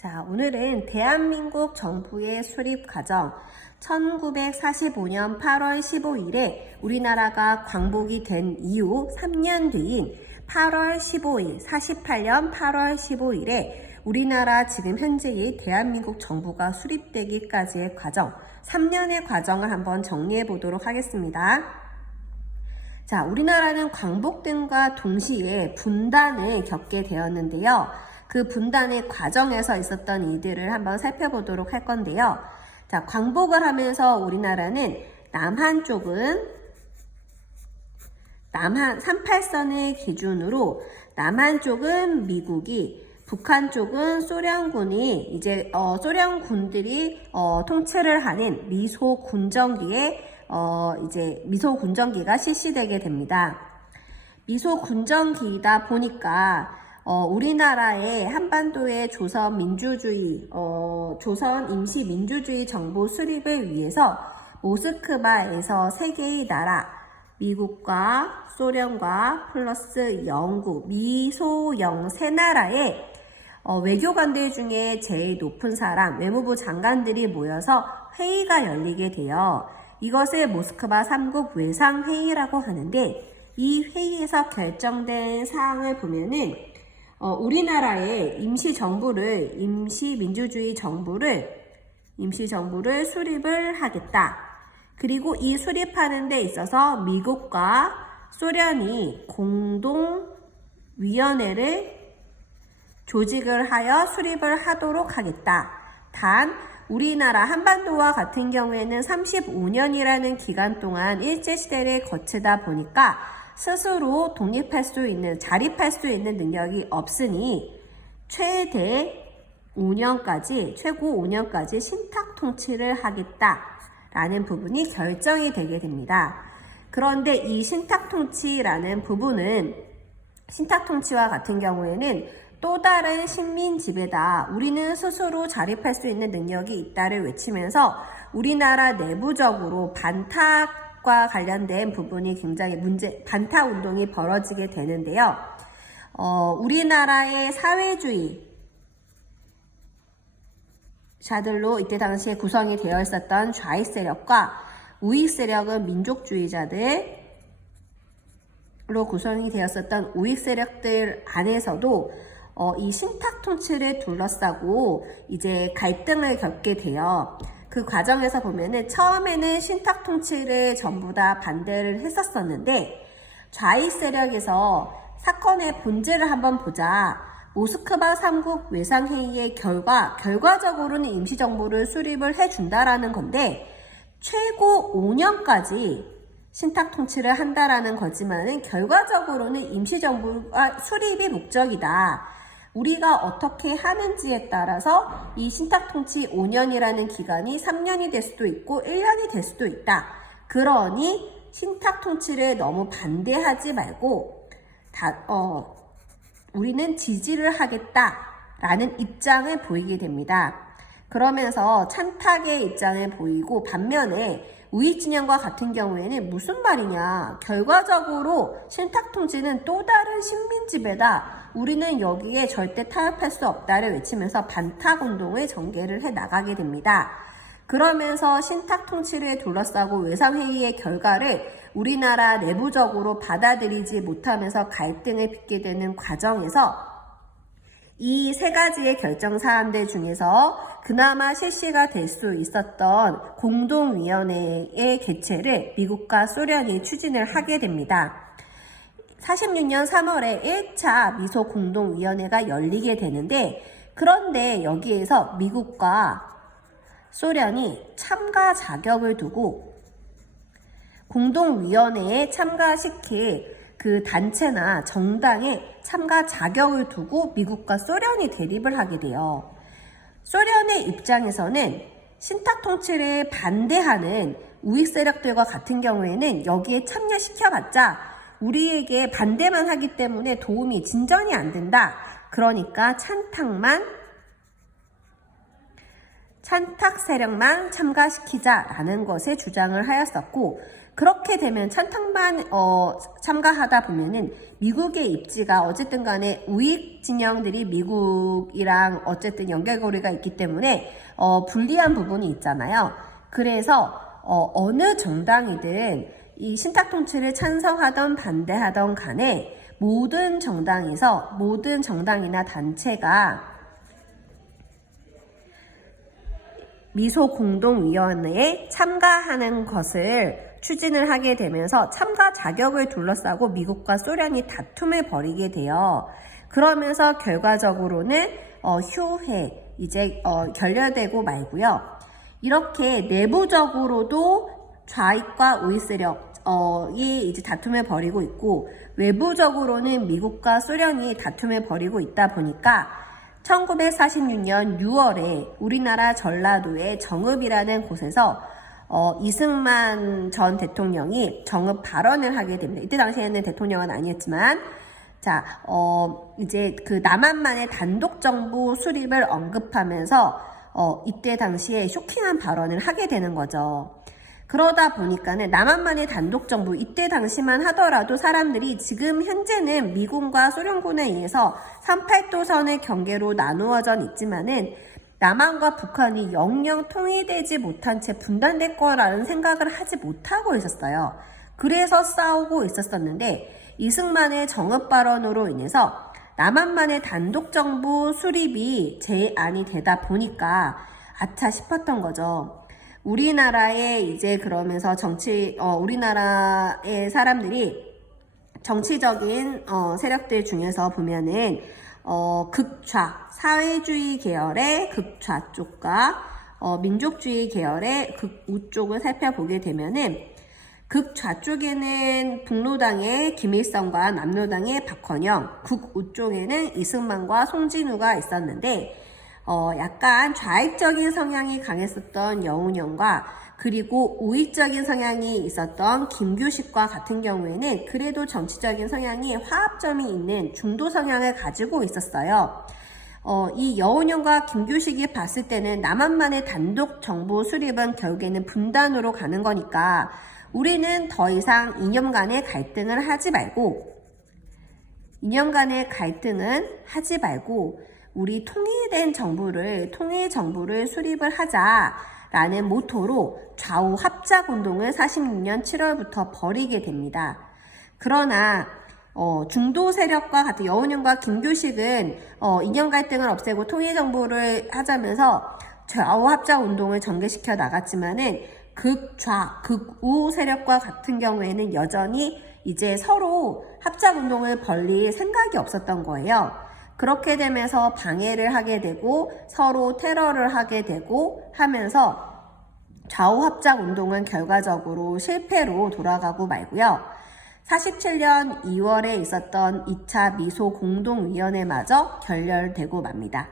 자, 오늘은 대한민국 정부의 수립 과정 1945년 8월 15일에 우리나라가 광복이 된 이후 3년 뒤인 8월 15일, 48년 8월 15일에 우리나라 지금 현재의 대한민국 정부가 수립되기까지의 과정, 3년의 과정을 한번 정리해 보도록 하겠습니다. 자, 우리나라는 광복됨과 동시에 분단을 겪게 되었는데요. 그 분단의 과정에서 있었던 일들을 한번 살펴보도록 할 건데요. 자, 광복을 하면서 우리나라는 남한 쪽은 남한 38선을 기준으로 남한 쪽은 미국이, 북한 쪽은 소련군이 이제 소련군들이 통치를 하는 미소군정기에 미소군정기가 실시되게 됩니다. 미소군정기이다 보니까 우리나라의 한반도의 조선 임시민주주의 정부 수립을 위해서 모스크바에서 세 개의 나라, 미국과 소련과 플러스 영국, 미소영 세 나라의 외교관들 중에 제일 높은 사람, 외무부 장관들이 모여서 회의가 열리게 돼요. 이것을 모스크바 3국 외상회의라고 하는데, 이 회의에서 결정된 사항을 보면은 우리나라의 임시민주주의 정부를 수립을 하겠다. 그리고 이 수립하는 데 있어서 미국과 소련이 공동위원회를 조직을 하여 수립을 하도록 하겠다. 단 우리나라 한반도와 같은 경우에는 35년이라는 기간 동안 일제시대를 거치다 보니까 스스로 자립할 수 있는 능력이 없으니 최고 5년까지 신탁 통치를 하겠다라는 부분이 결정이 되게 됩니다. 그런데 이 신탁 통치와 같은 경우에는 또 다른 식민 지배다. 우리는 스스로 자립할 수 있는 능력이 있다를 외치면서 우리나라 내부적으로 반탁과 관련된 부분이 굉장히 반탁 운동이 벌어지게 되는데요. 우리나라의 사회주의자들로 이때 당시에 구성이 되어 있었던 좌익 세력과 우익 세력은 민족주의자들로 구성이 되었었던 우익 세력들 안에서도 이 신탁 통치를 둘러싸고 이제 갈등을 겪게 돼요. 그 과정에서 보면은 처음에는 신탁 통치를 전부 다 반대를 했었었는데 좌익 세력에서 사건의 본질을 한번 보자. 모스크바 3국 외상회의의 결과적으로는 임시정부를 수립을 해준다라는 건데 최고 5년까지 신탁 통치를 한다라는 거지만은 결과적으로는 임시정부가 수립이 목적이다. 우리가 어떻게 하는지에 따라서 이 신탁 통치 5년이라는 기간이 3년이 될 수도 있고 1년이 될 수도 있다. 그러니 신탁 통치를 너무 반대하지 말고 우리는 지지를 하겠다라는 입장을 보이게 됩니다. 그러면서 찬탁의 입장을 보이고 반면에 우익 진영과 같은 경우에는 무슨 말이냐. 결과적으로 신탁 통치는 또 다른 식민 지배다. 우리는 여기에 절대 타협할 수 없다를 외치면서 반탁 운동을 전개를 해 나가게 됩니다. 그러면서 신탁 통치를 둘러싸고 외상회의의 결과를 우리나라 내부적으로 받아들이지 못하면서 갈등을 빚게 되는 과정에서 이 세 가지의 결정 사안들 중에서 그나마 실시가 될 수 있었던 공동위원회의 개최를 미국과 소련이 추진을 하게 됩니다. 46년 3월에 1차 미소공동위원회가 열리게 되는데 그런데 여기에서 미국과 소련이 참가 자격을 두고 공동위원회에 참가시킬 그 단체나 정당에 참가 자격을 두고 미국과 소련이 대립을 하게 돼요. 소련의 입장에서는 신탁 통치를 반대하는 우익 세력들과 같은 경우에는 여기에 참여시켜봤자 우리에게 반대만 하기 때문에 진전이 안 된다. 그러니까 찬탁 세력만 참가시키자라는 것에 주장을 하였었고 그렇게 되면 찬탁만 참가하다 보면은 미국의 입지가 어쨌든 간에 우익 진영들이 미국이랑 어쨌든 연결고리가 있기 때문에 불리한 부분이 있잖아요. 그래서 어느 정당이든 이 신탁 통치를 찬성하던 반대하던 간에 모든 정당이나 단체가 미소공동위원회에 참가하는 것을 추진을 하게 되면서 참가 자격을 둘러싸고 미국과 소련이 다툼을 벌이게 돼요. 그러면서 결과적으로는 휴회 이제 결렬되고 말고요. 이렇게 내부적으로도 좌익과 우익 세력이 이제 다툼을 벌이고 있고 외부적으로는 미국과 소련이 다툼을 벌이고 있다 보니까 1946년 6월에 우리나라 전라도의 정읍이라는 곳에서 이승만 전 대통령이 정읍 발언을 하게 됩니다. 이때 당시에는 대통령은 아니었지만 이제 그 남한만의 단독정부 수립을 언급하면서 이때 당시에 쇼킹한 발언을 하게 되는 거죠. 그러다 보니까는 남한만의 단독정부 이때 당시만 하더라도 사람들이 지금 현재는 미군과 소련군에 의해서 38도선의 경계로 나누어져 있지만은 남한과 북한이 영영 통일되지 못한 채 분단될 거라는 생각을 하지 못하고 있었어요. 그래서 싸우고 있었었는데 이승만의 정읍 발언으로 인해서 남한만의 단독정부 수립이 제안이 되다 보니까 아차 싶었던 거죠. 우리나라에 이제 그러면서 우리나라의 사람들이 정치적인 세력들 중에서 보면은 극좌 사회주의 계열의 극좌 쪽과 민족주의 계열의 극우 쪽을 살펴보게 되면은 극좌 쪽에는 북로당의 김일성과 남로당의 박헌영, 극우 쪽에는 이승만과 송진우가 있었는데 약간 좌익적인 성향이 강했었던 여운형과 그리고 우익적인 성향이 있었던 김규식과 같은 경우에는 그래도 정치적인 성향이 화합점이 있는 중도 성향을 가지고 있었어요. 이 여운형과 김규식이 봤을 때는 남한만의 단독 정부 수립은 결국에는 분단으로 가는 거니까 우리는 더 이상 이념 간의 갈등을 하지 말고 우리 통일 정부를 수립을 하자라는 모토로 좌우 합작 운동을 46년 7월부터 벌이게 됩니다. 그러나 중도 세력과 같은 여운형과 김규식은 이념 갈등을 없애고 통일 정부를 하자면서 좌우 합작 운동을 전개시켜 나갔지만은 극좌, 극우 세력과 같은 경우에는 여전히 이제 서로 합작 운동을 벌릴 생각이 없었던 거예요. 그렇게 되면서 방해를 하게 되고 서로 테러를 하게 되고 하면서 좌우 합작 운동은 결과적으로 실패로 돌아가고 말고요. 47년 2월에 있었던 2차 미소 공동위원회마저 결렬되고 맙니다.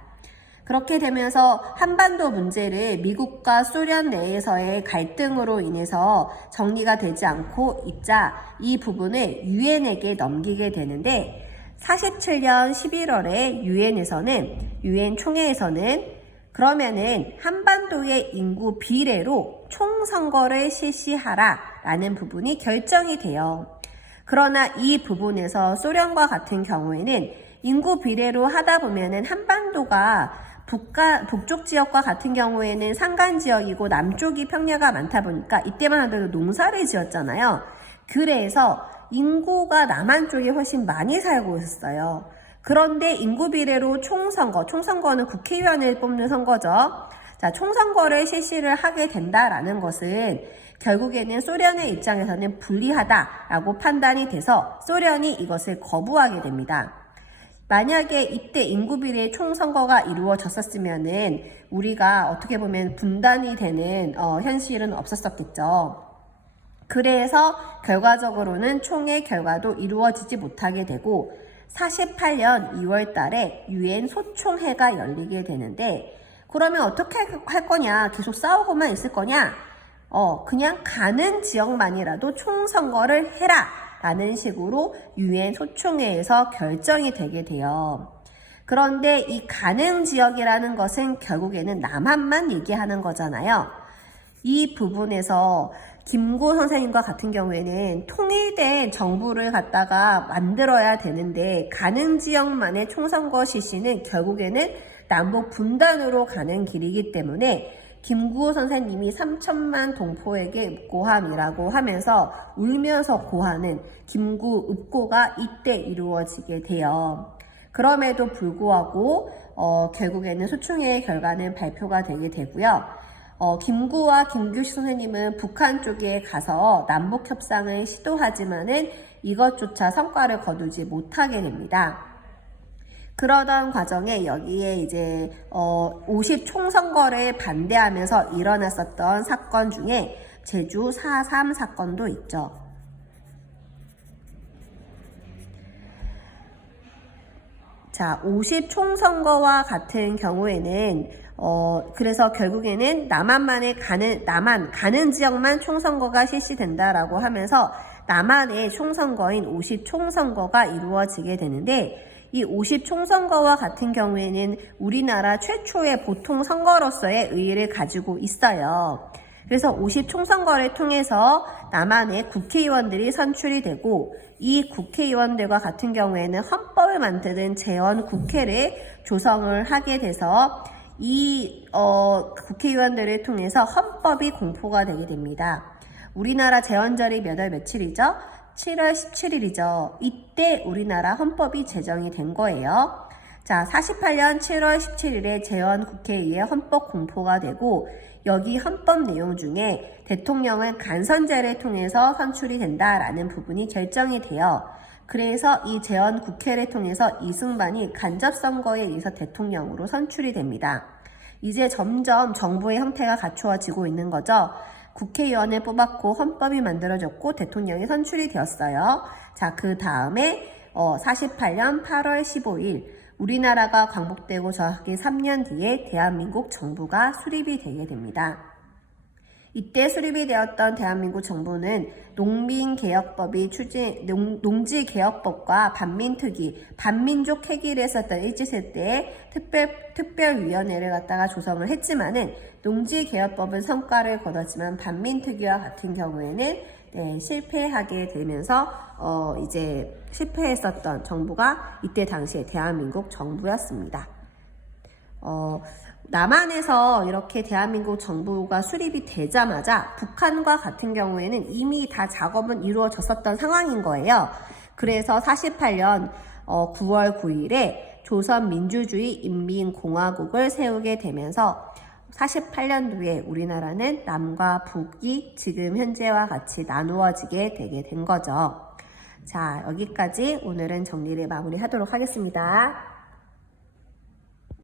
그렇게 되면서 한반도 문제를 미국과 소련 내에서의 갈등으로 인해서 정리가 되지 않고 있자 이 부분을 유엔에게 넘기게 되는데 47년 11월에 유엔 총회에서는 그러면은 한반도의 인구 비례로 총선거를 실시하라라는 부분이 결정이 돼요. 그러나 이 부분에서 소련과 같은 경우에는 인구 비례로 하다 보면은 한반도가 북쪽 지역과 같은 경우에는 산간 지역이고 남쪽이 평야가 많다 보니까 이때만 하더라도 농사를 지었잖아요. 그래서 인구가 남한 쪽에 훨씬 많이 살고 있었어요. 그런데 인구 비례로 총선거는 국회의원을 뽑는 선거죠. 자, 총선거를 실시를 하게 된다라는 것은 결국에는 소련의 입장에서는 불리하다라고 판단이 돼서 소련이 이것을 거부하게 됩니다. 만약에 이때 인구 비례 총선거가 이루어졌었으면은 우리가 어떻게 보면 분단이 되는 현실은 없었었겠죠. 그래서 결과적으로는 총회 결과도 이루어지지 못하게 되고 48년 2월 달에 유엔 소총회가 열리게 되는데 그러면 어떻게 할 거냐? 계속 싸우고만 있을 거냐? 그냥 가는 지역만이라도 총선거를 해라! 라는 식으로 유엔 소총회에서 결정이 되게 돼요. 그런데 이 가능 지역이라는 것은 결국에는 남한만 얘기하는 거잖아요. 이 부분에서 김구 선생님과 같은 경우에는 통일된 정부를 갖다가 만들어야 되는데 가는 지역만의 총선거 실시는 결국에는 남북 분단으로 가는 길이기 때문에 김구 선생님이 3천만 동포에게 읍고함이라고 하면서 울면서 고하는 김구 읍고가 이때 이루어지게 돼요. 그럼에도 불구하고 결국에는 소충의 결과는 발표가 되게 되고요. 김구와 김규식 선생님은 북한 쪽에 가서 남북 협상을 시도하지만은 이것조차 성과를 거두지 못하게 됩니다. 그러던 과정에 여기에 이제 50 총선거를 반대하면서 일어났었던 사건 중에 제주 4.3 사건도 있죠. 자, 50 총선거와 같은 경우에는 그래서 결국에는 남한만에 가는 지역만 총선거가 실시된다라고 하면서 남한의 총선거인 50 총선거가 이루어지게 되는데 이 50 총선거와 같은 경우에는 우리나라 최초의 보통 선거로서의 의의를 가지고 있어요. 그래서 50 총선거를 통해서 남한의 국회의원들이 선출이 되고 이 국회의원들과 같은 경우에는 헌법을 만드는 재헌국회를 조성을 하게 돼서 이 국회의원들을 통해서 헌법이 공포가 되게 됩니다. 우리나라 재헌절이 몇 월 며칠이죠? 7월 17일이죠. 이때 우리나라 헌법이 제정이 된 거예요. 자, 48년 7월 17일에 재헌국회의회 헌법 공포가 되고 여기 헌법 내용 중에 대통령은 간선제를 통해서 선출이 된다라는 부분이 결정이 돼요. 그래서 이 재헌국회를 통해서 이승만이 간접선거에 의해서 대통령으로 선출이 됩니다. 이제 점점 정부의 형태가 갖추어지고 있는 거죠. 국회의원을 뽑았고 헌법이 만들어졌고 대통령이 선출이 되었어요. 자, 그 다음에 48년 8월 15일 우리나라가 광복되고 정확히 3년 뒤에 대한민국 정부가 수립이 되게 됩니다. 이때 수립이 되었던 대한민국 정부는 농지개혁법과 반민특위, 반민족 회기를 했었던 일제시대 때에 특별위원회를 갖다가 조성을 했지만은 농지개혁법은 성과를 거뒀지만 반민특위와 같은 경우에는 실패하게 되면서 이제 실패했었던 정부가 이때 당시에 대한민국 정부였습니다. 남한에서 이렇게 대한민국 정부가 수립이 되자마자 북한과 같은 경우에는 이미 다 작업은 이루어졌었던 상황인 거예요. 그래서 48년 9월 9일에 조선민주주의인민공화국을 세우게 되면서 48년도에 우리나라는 남과 북이 지금 현재와 같이 나누어지게 되게 된 거죠. 자, 여기까지 오늘은 정리를 마무리하도록 하겠습니다.